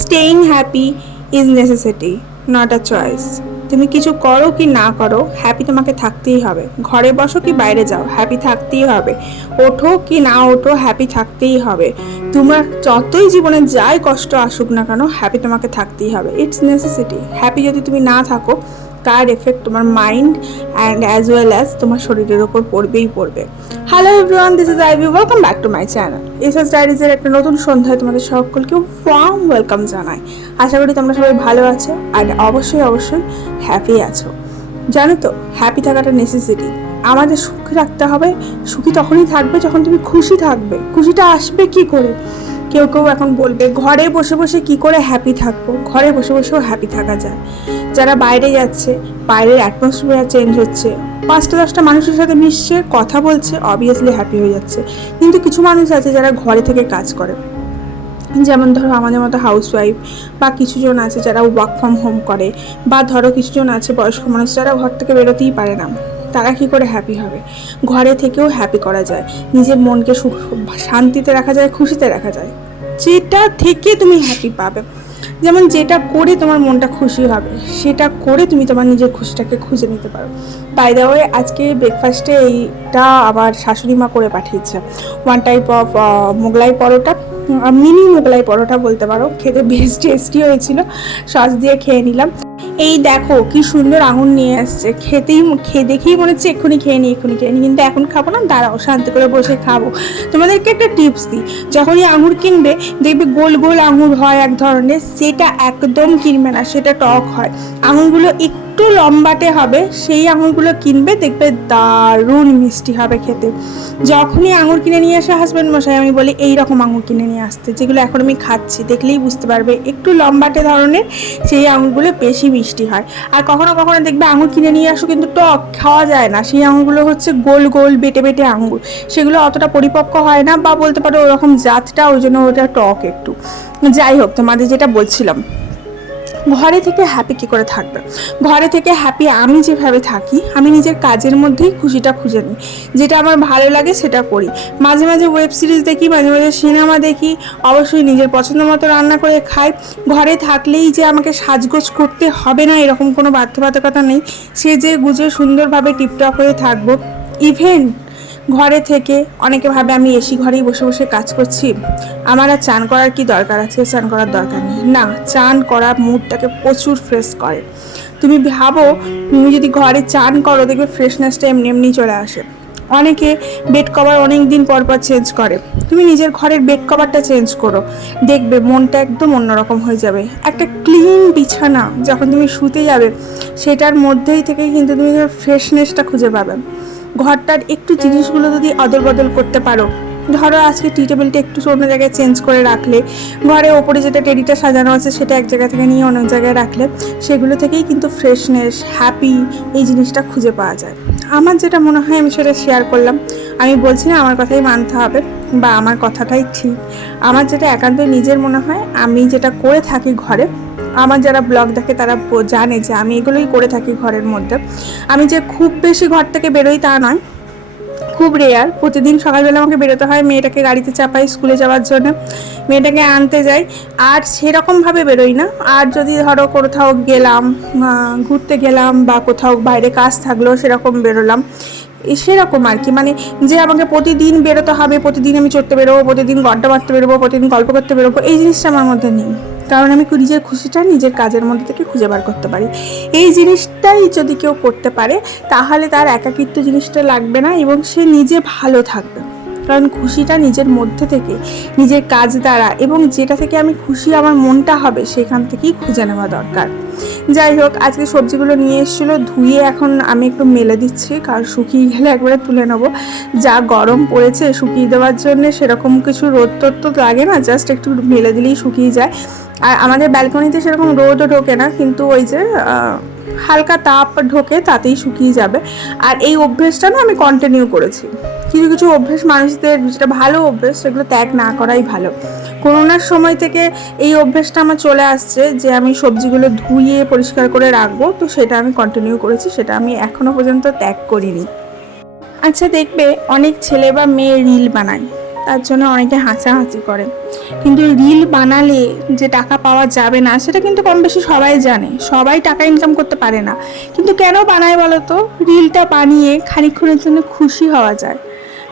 Staying happy is necessity not a choice তুমি কিছু করো কি না করো হ্যাপি তোমাকে থাকতেই হবে। ঘরে বসো কি বাইরে যাও হ্যাপি থাকতেই হবে। ওঠো কি না ওঠো হ্যাপি থাকতেই হবে। তোমার যতই জীবনে যাই কষ্ট আসুক না কেন হ্যাপি তোমাকে থাকতেই হবে। ইটস নেসেসিটি হ্যাপি যদি তুমি না থাকো তার এফেক্ট তোমার mind and as well as তোমার শরীরের ওপর পড়বেই পড়বে। Hello everyone this is Ivy welcome back to my channel S S ডায়েরিজের একটা নতুন সন্ধ্যায় তোমাদের সকলকে ওয়ার্ম ওয়েলকাম জানাই। আশা করি তোমরা সবাই ভালো আছো আর অবশ্যই অবশ্যই হ্যাপি আছো। জানো তো হ্যাপি থাকাটা নেসেসিটি আমাদের সুখী রাখতে হবে, সুখী তখনই থাকবে যখন তুমি খুশি থাকবে। খুশিটা আসবে কি করে? কেউ কেউ এখন বলবে, ঘরে বসে বসে কি করে হ্যাপি থাকব? ঘরে বসে বসেও হ্যাপি থাকা যায়। যারা বাইরে যাচ্ছে, বাইরের অ্যাটমসফিয়ার চেঞ্জ হচ্ছে, পাঁচটা দশটা মানুষের সাথে মিশছে, কথা বলছে অবভিয়াসলি হ্যাপি হয়ে যাচ্ছে। কিন্তু কিছু মানুষ আছে যারা ঘরে থেকে কাজ করে। যেমন ধরো আমাদের মতো হাউসওয়াইফ বা কিছুজন আছে যারা ওয়ার্ক ফ্রম হোম করে, বা ধরো কিছুজন আছে বয়স্ক মানুষ যারা ঘর থেকে বেরোতেই পারে না। তারা কি করে হ্যাপি হবে? ঘরে থেকেও হ্যাপি করা যায়। নিজের মনকে শান্তিতে রাখা যায়, খুশিতে রাখা যায়। যেটা থেকে তুমি হ্যাপি পাবে। যেমন যেটা করে তোমার মনটা খুশি হবে, সেটা করে তুমি তোমার নিজের খুশিটাকে খুঁজে নিতে পারো। বাই দ্য ওয়ে আজকে ব্রেকফাস্টে এইটা আবার শাশুড়ি মা করে পাঠিয়েছে। One type of Mughlai paratha mini Mughlai paratha বলতে পারো। খেতে বেশ টেস্টি হয়েছিল। সস দিয়ে খেয়ে নিলাম। এই দেখো কি সুন্দর আঙুর নিয়ে আসছে। খেতেই খেয়ে দেখেই মনে হচ্ছে এক্ষুনি খেয়ে নিই এক্ষুনি খেয়ে নিই কিন্তু এখন খাব না, দাঁড়াও, শান্তি করে বসে খাব। তোমাদেরকে একটা টিপস দিই, যখনই আঙুর কিনবে, দেখবে গোল গোল আঙুর হয় এক ধরনের, সেটা একদম কিনবে না, সেটা টক হয়। আঙুরগুলো একটু লম্বাটে হবে, সেই আঙুরগুলো কিনবে, দেখবে দারুণ মিষ্টি হবে খেতে। যখনই আঙুর কিনে নিয়ে আসে হাজব্যান্ড মশাই, আমি বলি এই রকম আঙুর কিনে নিয়ে আসতে, যেগুলো এখন আমি খাচ্ছি, দেখলেই বুঝতে পারবে, একটু লম্বাটে ধরনের সেই আঙুরগুলো বেশি মিষ্টি হয়। আর কখনো কখনো দেখবে আঙুর কিনে নিয়ে আসো কিন্তু টক খাওয়া যায় না, সেই আঙুরগুলো হচ্ছে গোল গোল, বেটে বেটে আঙুর। সেগুলো অতটা পরিপক্ক হয় না বা বলতে পারো ওরকম জাতটা, ওই জন্য ওটা টক একটু। যাই হোক, তোমাদের যেটা বলছিলাম। ঘরে থেকে হ্যাপি কী করে থাকবে? ঘরে থেকে হ্যাপি আমি যেভাবে থাকি, আমি নিজের কাজের মধ্যেই খুশিটা খুঁজে নিই। যেটা আমার ভালো লাগে সেটা করি। মাঝে মাঝে ওয়েব সিরিজ দেখি, মাঝে মাঝে সিনেমা দেখি, অবশ্যই নিজের পছন্দ মতো রান্না করে খাই। ঘরে থাকলেই যে আমাকে সাজগোজ করতে হবে না, এরকম কোনো বাধ্যবাধকতা নেই। সে যে গুজে সুন্দরভাবে টিপটপ হয়ে থাকব ইভেন ঘরে থেকে অনেকে ভাবে আমি এসি ঘরেই বসে বসে কাজ করছি। আমার আর চান করার কি দরকার আছে? চান করার দরকার নেই। না, চান করা মুডটাকে প্রচুর ফ্রেশ করে। তুমি ভাবো, তুমি যদি ঘরে চান করো, দেখবে ফ্রেশনেসটা এমনি এমনি চলে আসে। অনেকে বেড কভার অনেক দিন পর পর চেঞ্জ করে। তুমি নিজের ঘরের বেড কভারটা চেঞ্জ করো। দেখবে মনটা একদম অন্যরকম হয়ে যাবে। একটা ক্লিন বিছানা যখন তুমি শুতে যাবে, সেটার মধ্যেই থেকেই কিন্তু তুমি ফ্রেশনেসটা খুঁজে পাবে। ঘরটার একটু জিনিসগুলো যদি অদল বদল করতে পারো। ধরো আজকে টি টেবিলটা একটু অন্য জায়গায় চেঞ্জ করে রাখলে, ঘরে ওপরে যেটা টেডিটা সাজানো আছে সেটা এক জায়গা থেকে নিয়ে অন্য জায়গায় রাখলে, সেগুলো থেকেই কিন্তু ফ্রেশনেস হ্যাপি এই জিনিসটা খুঁজে পাওয়া যায়। আমার যেটা মনে হয় আমি সেটা শেয়ার করলাম। আমি বলছি না আমার কথাই মানতে হবে বা আমার কথাটাই ঠিক। আমার যেটা একান্ত নিজের মনে হয়, আমি যেটা করে থাকি ঘরে আমার যারা ব্লগ দেখে তারা জানে যে আমি এগুলোই করে থাকি ঘরের মধ্যে। আমি যে খুব বেশি ঘর থেকে বেরোই তা নয়। খুব রেয়ার প্রতিদিন সকালবেলা আমাকে বেরোতে হয় মেয়েটাকে গাড়িতে চাপাই স্কুলে যাওয়ার জন্য। মেয়েটাকে আনতে যাই। আর সেরকমভাবে বেরোই না। আর যদি ধরো কোথাও গেলাম ঘুরতে গেলাম বা কোথাও বাইরে কাজ থাকল সেরকম বেরোলাম। সেরকম আর কি। মানে যে আমাকে প্রতিদিন বেরোতে হবে, প্রতিদিন আমি চড়তে বেরোবো, প্রতিদিন গড্ডা মারতে বেরোবো, প্রতিদিন গল্প করতে বেরোবো, এই জিনিসটা আমার মধ্যে নেই। কারণ আমি নিজের খুশিটা নিজের কাজের মধ্যে থেকে খুঁজে বার করতে পারি। এই জিনিসটাই যদি কেউ করতে পারে, তাহলে তার একাকিত্ব জিনিসটা লাগবে না এবং সে নিজে ভালো থাকবে। কারণ খুশিটা নিজের মধ্যে থেকে, নিজের কাজ দ্বারা এবং যেটা থেকে আমি খুশি আমার মনটা হবে সেখান থেকেই খুঁজে নেওয়া দরকার। যাই হোক, আজকে সবজিগুলো নিয়ে এসেছিল, ধুয়ে এখন আমি একটু মেলে দিচ্ছি কারণ শুকিয়ে গেলে একবারে তুলে নেব। যা গরম পড়েছে শুকিয়ে দেওয়ার জন্য সেরকম কিছু রোদ টোদ তো লাগে না, জাস্ট একটু মেলে দিলেই শুকিয়ে যায়। আর আমাদের ব্যালকনিতে সেরকম রোদও ঢোকে না, কিন্তু ওই যে হালকা তাপ ঢোকে তাতেই শুকিয়ে যাবে। আর এই অভ্যেসটা না আমি কন্টিনিউ করেছি। কিছু কিছু অভ্যেস মানুষদের, যেটা ভালো অভ্যেস, সেগুলো ত্যাগ না করাই ভালো। করোনার সময় থেকে এই অভ্যেসটা আমার চলে আসছে যে আমি সবজিগুলো ধুয়ে পরিষ্কার করে রাখব, তো সেটা আমি কন্টিনিউ করেছি, সেটা আমি এখনও পর্যন্ত ত্যাগ করিনি। আচ্ছা দেখবে অনেক ছেলে বা মেয়ে রিল বানায়, তার জন্য অনেকে হাসাহাসি করে। কিন্তু রিল বানালে যে টাকা পাওয়া যাবে না, সেটা কিন্তু কম বেশি সবাই জানে। সবাই টাকা ইনকাম করতে পারে না। কিন্তু কেন বানায় বলো তো রিলটা বানিয়ে খানিক্ষণের জন্য খুশি হওয়া যায়।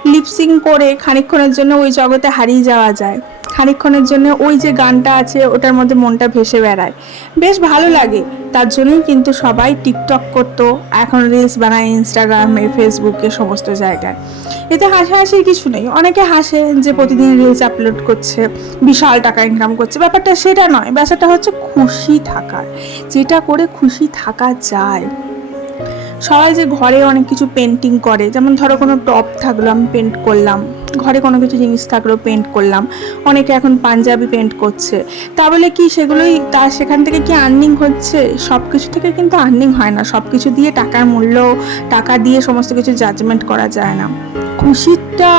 লিপসিং করে খানিক্ষণের জন্য ওই জগতে হারিয়ে যাওয়া যায়। খানিকক্ষণের জন্য ওই যে গানটা আছে, ওটার মধ্যে মনটা ভেসে বেড়ায়। বেশ ভালো লাগে। তার জন্যই কিন্তু সবাই টিকটক করতো, এখন রিলস বানায় ইনস্টাগ্রামে ফেসবুকে সমস্ত জায়গায়। এতে হাসাহাসির কিছু নেই। অনেকে হাসে যে প্রতিদিন রিলস আপলোড করছে, বিশাল টাকা ইনকাম করছে। ব্যাপারটা সেটা নয়, ব্যাপারটা হচ্ছে খুশি থাকার। যেটা করে খুশি থাকা যায়। সবাই যে ঘরে অনেক কিছু পেন্টিং করে, যেমন ধরো কোনো টপ থাকল, আমি পেন্ট করলাম। ঘরে কোনো কিছু জিনিস থাকলেও পেন্ট করলাম। অনেকে এখন পাঞ্জাবি পেন্ট করছে। তা বলে কি সেগুলোই তার সেখান থেকে কি আর্নিং হচ্ছে? সব কিছু থেকে কিন্তু আর্নিং হয় না। সব কিছু দিয়ে টাকার মূল্য, টাকা দিয়ে সমস্ত কিছু জাজমেন্ট করা যায় না। খুশিটা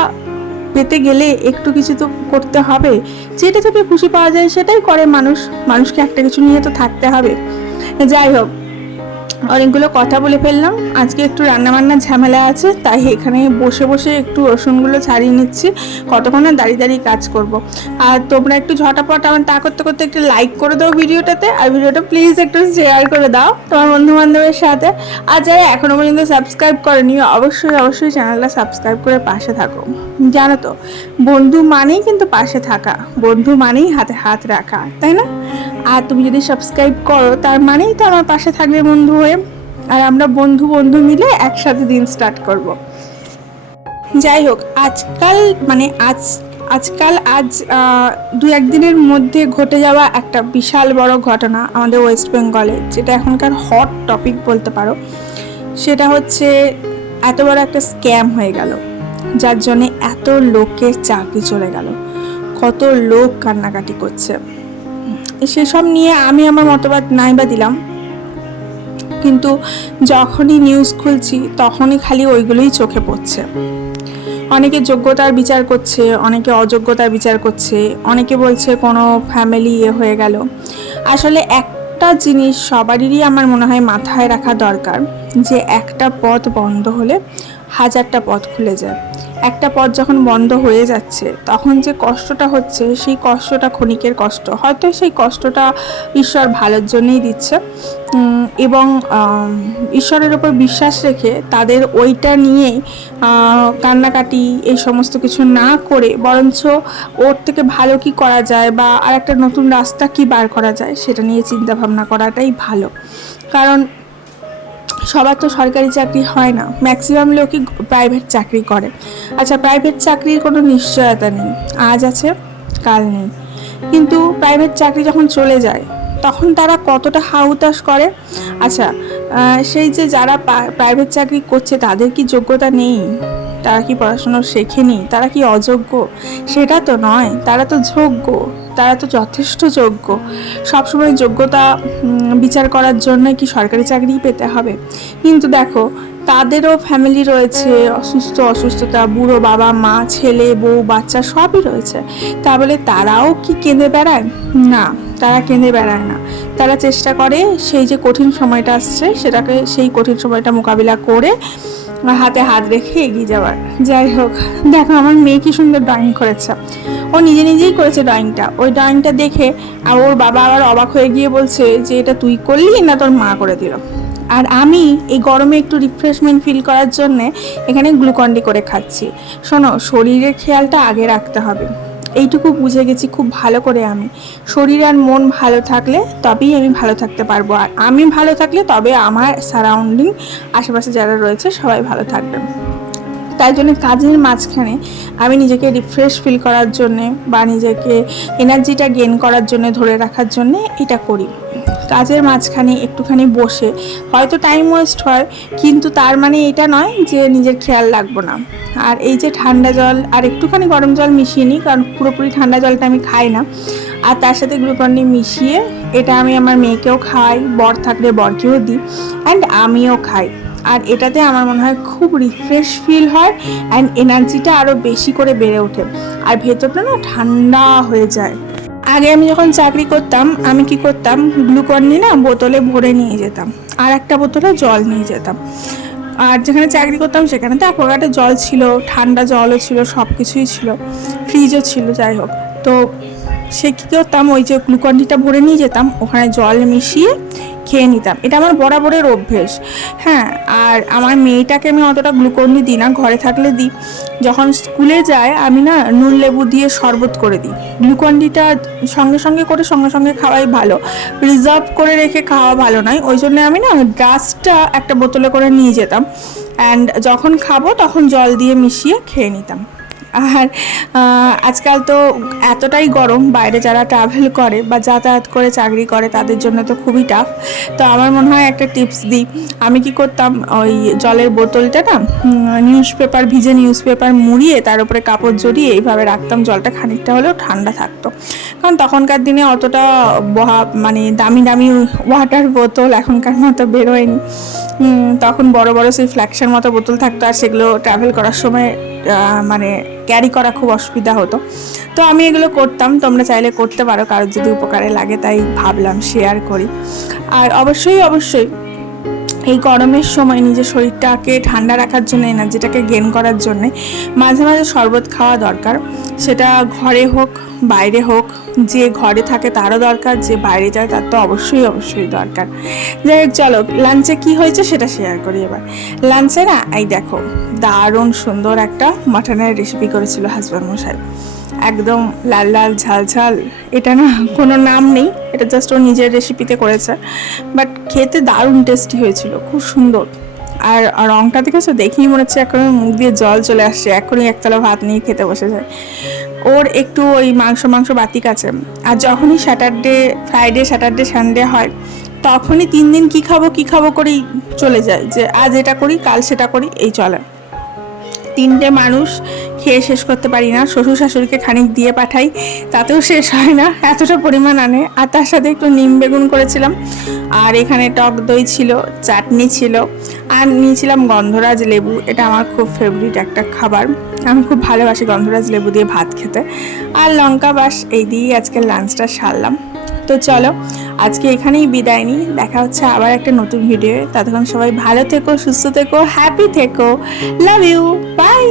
পেতে গেলে একটু কিছু তো করতে হবে। যেটা থেকে খুশি পাওয়া যায় সেটাই করে মানুষ। মানুষকে একটা কিছু নিয়ে তো থাকতে হবে। যাই হোক অনেকগুলো কথা বলে ফেললাম। আজকে একটু রান্নাবান্নার ঝামেলা আছে, তাই এখানে বসে বসে একটু রসুনগুলো ছাড়িয়ে নিচ্ছি। কতক্ষণ দাঁড়িয়ে দাঁড়িয়ে কাজ করব। আর তোমরা একটু ঝটাপট আমার তা করতে করতে একটু লাইক করে দাও ভিডিওটাতে, আর ভিডিওটা প্লিজ একটু শেয়ার করে দাও তোমার বন্ধু বান্ধবের সাথে। আর যারা এখনও পর্যন্ত সাবস্ক্রাইব করেনি, অবশ্যই অবশ্যই চ্যানেলটা সাবস্ক্রাইব করে পাশে থাকো। জানো তো, বন্ধু মানেই কিন্তু পাশে থাকা, বন্ধু মানেই হাতে হাত রাখা, তাই না? আর তুমি যদি সাবস্ক্রাইব করো, তার মানেই তো আমার পাশে থাকবে বন্ধু হয়ে, আর আমরা বন্ধু বন্ধু মিলে একসাথে দিন স্টার্ট করব। যাই হোক, আজকাল মানে আজ, আজকাল আজ দু একদিনের মধ্যে ঘটে যাওয়া একটা বিশাল বড় ঘটনা আমাদের ওয়েস্ট বেঙ্গলে যেটা এখনকার হট টপিক বলতে পারো। সেটা হচ্ছে, এত বড় একটা স্ক্যাম হয়ে গেল। যার জন্যে এত লোকের চাকরি চলে গেল। কত লোক কান্নাকাটি করছে। সেসব নিয়ে আমি আমার মতবাদ নাই বা দিলাম। কিন্তু যখনই নিউজ খুলছি, তখনই খালি ওইগুলোই চোখে পড়ছে। অনেকে যোগ্যতার বিচার করছে, অনেকে অযোগ্যতার বিচার করছে, অনেকে বলছে কোনো ফ্যামিলি ইয়ে হয়ে গেল। আসলে একটা জিনিস সবারই আমার মনে হয় মাথায় রাখা দরকার, যে একটা পথ বন্ধ হলে হাজারটা পথ খুলে যায়। একটা পথ যখন বন্ধ হয়ে যাচ্ছে তখন যে কষ্টটা হচ্ছে সেই কষ্টটা ক্ষণিকের কষ্ট। হয়তো সেই কষ্টটা ঈশ্বর ভালোর জন্যই দিচ্ছে। এবং ঈশ্বরের ওপর বিশ্বাস রেখে তাদের ওইটা আহ, কান্নাকাটি এই সমস্ত কিছু না করে বরঞ্চ ওর থেকে ভালো কি করা যায় বা আর একটা নতুন রাস্তা কি বার করা যায় সেটা নিয়ে চিন্তাভাবনা করাটাই ভালো। কারণ সবার তো সরকারি চাকরি হয় না। ম্যাক্সিমাম লোকই প্রাইভেট চাকরি করে। আচ্ছা প্রাইভেট চাকরির কোনো নিশ্চয়তা নেই। আজ আছে, কাল নেই। কিন্তু প্রাইভেট চাকরি যখন চলে যায়, তখন তারা কতটা হাউতাস করে? আচ্ছা সেই যে যারা প্রাইভেট চাকরি করছে, তাদের কি যোগ্যতা নেই? তারা কি পড়াশুনো শেখেনি? তারা কি অযোগ্য? সেটা তো নয়। তারা তো যোগ্য। তারা তো যথেষ্ট যোগ্য। সবসময় যোগ্যতা বিচার করার জন্য কি সরকারি চাকরি পেতে হবে? কিন্তু দেখো, তাদেরও ফ্যামিলি রয়েছে। অসুস্থ, অসুস্থতা, বুড়ো বাবা, মা, ছেলে, বউ, বাচ্চা সবই রয়েছে। তা বলে তারাও কি কেঁদে বেড়ায়? না, তারা কেঁদে বেড়ায় না। তারা চেষ্টা করে সেই যে কঠিন সময়টা আসছে, সেটাকে সেই কঠিন সময়টা মোকাবিলা করে হাতে হাত রেখে এগিয়ে যাওয়ার। যাই হোক, দেখো আমার মেয়ে কি সুন্দর ড্রয়িং করেছে। ও নিজে নিজেই করেছে ড্রয়িংটা ওই ড্রয়িংটা দেখে আর ওর বাবা আবার অবাক হয়ে গিয়ে বলছে যে, এটা তুই করলি না তোর মা করে দিল? আর আমি এই গরমে একটু রিফ্রেশমেন্ট ফিল করার জন্যে এখানে গ্লুকন্ডি করে খাচ্ছি। শোনো, শরীরের খেয়ালটা আগে রাখতে হবে। এইটুকু বুঝে গেছি খুব ভালো করে আমি। শরীর আর মন ভালো থাকলে তবেই আমি ভালো থাকতে পারব। আর আমি ভালো থাকলে তবে আমার সারাউন্ডিং আশেপাশে যারা রয়েছে সবাই ভালো থাকবে তাই জন্য কাজের মাঝখানে আমি নিজেকে রিফ্রেশ ফিল করার জন্যে বা নিজেকে এনার্জিটা গেন করার জন্য, ধরে রাখার জন্যে এটা করি। কাজের মাঝখানে একটুখানি বসে, হয়তো টাইম ওয়েস্ট হয়, কিন্তু তার মানে এটা নয় যে নিজের খেয়াল রাখব না। আর এই যে ঠান্ডা জল, আর একটুখানি গরম জল মিশিয়ে নিই, কারণ পুরোপুরি ঠান্ডা জলটা আমি খাই না। আর তার সাথে গ্লুকন্ডি মিশিয়ে এটা আমি আমার মেয়েকেও খাই বর থাকলে বরকেও দিই অ্যান্ড আমিও খাই। আর এটাতে আমার মনে হয় খুব রিফ্রেশ ফিল হয় অ্যান্ড এনার্জিটা আরও বেশি করে বেড়ে ওঠে। আর ভেতরটা না ঠান্ডা হয়ে যায়। আগে আমি যখন চাকরি করতাম, আমি কি করতাম গ্লুকন নিয়ে না বোতলে ভরে নিয়ে যেতাম। আর একটা বোতলে জল নিয়ে যেতাম। আর যেখানে চাকরি করতাম, সেখানে তো অ্যাকোয়াগার্ডে জল ছিল, ঠান্ডা জলও ছিল সব কিছুই ছিল ফ্রিজও ছিল, যাই হোক। তো সে কী করতাম, ওই যে গ্লুকন্ডিটা ভরে নিয়ে যেতাম, ওখানে জল মিশিয়ে খেয়ে নিতাম। এটা আমার বরাবরের অভ্যেস। হ্যাঁ আর আমার মেয়েটাকে আমি অতটা গ্লুকন্ডি দিই না। ঘরে থাকলে দিই। যখন স্কুলে যায়, আমি না নুন, লেবু দিয়ে শরবত করে দিই। গ্লুকন্ডিটা সঙ্গে সঙ্গে করে সঙ্গে সঙ্গে খাওয়াই ভালো। রিজার্ভ করে রেখে খাওয়া ভালো নয়। ওই জন্য আমি না গাছটা একটা বোতলে করে নিয়ে যেতাম। অ্যান্ড যখন খাব, তখন জল দিয়ে মিশিয়ে খেয়ে নিতাম। আর আজকাল তো এতটাই গরম, বাইরে যারা ট্রাভেল করে বা যাতায়াত করে, চাকরি করে, তাদের জন্য তো খুবই টাফ তো আমার মনে হয় একটা টিপস দিই। আমি কি করতাম, ওই জলের বোতলটা না নিউজ পেপার ভিজে নিউজ পেপার মুড়িয়ে, তার উপরে কাপড় জড়িয়ে এইভাবে রাখতাম, জলটা খানিকটা হলেও ঠান্ডা থাকতো। কারণ তখনকার দিনে অতটা মানে দামি দামি ওয়াটার বোতল এখনকার মতো বেরোয়নি তখন বড় বড় সেই ফ্ল্যাক্সের মতো বোতল থাকতো আর সেগুলো ট্রাভেল করার সময় মানে ক্যারি করা খুব অসুবিধা হতো। তো আমি এগুলো করতাম, তোমরা চাইলে করতে পারো, কারোর যদি উপকারে লাগে তাই ভাবলাম শেয়ার করি। আর অবশ্যই অবশ্যই এই গরমের সময় নিজের শরীরটাকে ঠান্ডা রাখার জন্য, এনার্জিটাকে গেন করার জন্যে মাঝে মাঝে শরবত খাওয়া দরকার। সেটা ঘরে হোক, বাইরে হোক, যে ঘরে থাকে তারও দরকার, যে বাইরে যায় তার তো অবশ্যই অবশ্যই দরকার। যাই হোক, চলো লাঞ্চে কি হয়েছে সেটা শেয়ার করি এবার। লাঞ্চে না, এই দেখো, দারুণ সুন্দর একটা মাটনের রেসিপি করেছিল হাজব্যান্ড মশাই। একদম লাল লাল, ঝাল ঝাল। এটা না কোনো নাম নেই, এটা জাস্ট ও নিজের রেসিপিতে করেছে। বাট খেতে দারুণ টেস্টি হয়েছিল, খুব সুন্দর। আর রঙটা দেখেছ? দেখেই মনে হচ্ছে এখন মুখ দিয়ে জল চলে আসছে, এখনই একতলা ভাত নিয়ে খেতে বসে যায়। ওর একটু ওই মাংস মাংস বাতিক আছে। আর যখনই স্যাটারডে ফ্রাইডে স্যাটারডে সানডে হয়, তখনই তিন দিন কি খাব কি খাব করেই চলে যায়। যে আজ এটা করি, কাল সেটা করি, এই চলে। তিনটে মানুষ খেয়ে শেষ করতে পারি না। শ্বশুর শাশুড়িকে খানিক দিয়ে পাঠাই, তাতেও শেষ হয় না, এতটা পরিমাণ আনে। আর তার সাথে একটু নিম বেগুন করেছিলাম। আর এখানে টক দই ছিল, চাটনি ছিল, আর নিয়েছিলাম গন্ধরাজ লেবু। এটা আমার খুব ফেভারিট একটা খাবার। আমি খুব ভালোবাসি গন্ধরাজ লেবু দিয়ে ভাত খেতে। আর লঙ্কা বাস, এই দিয়েই আজকে লাঞ্চটা সারলাম। তো চলো, আজকে এখানেই বিদায় নিই। দেখা হচ্ছে আবার একটা নতুন ভিডিও ততক্ষণ সবাই ভালো থেকো, সুস্থ থেকো হ্যাপি থেকো। Love you by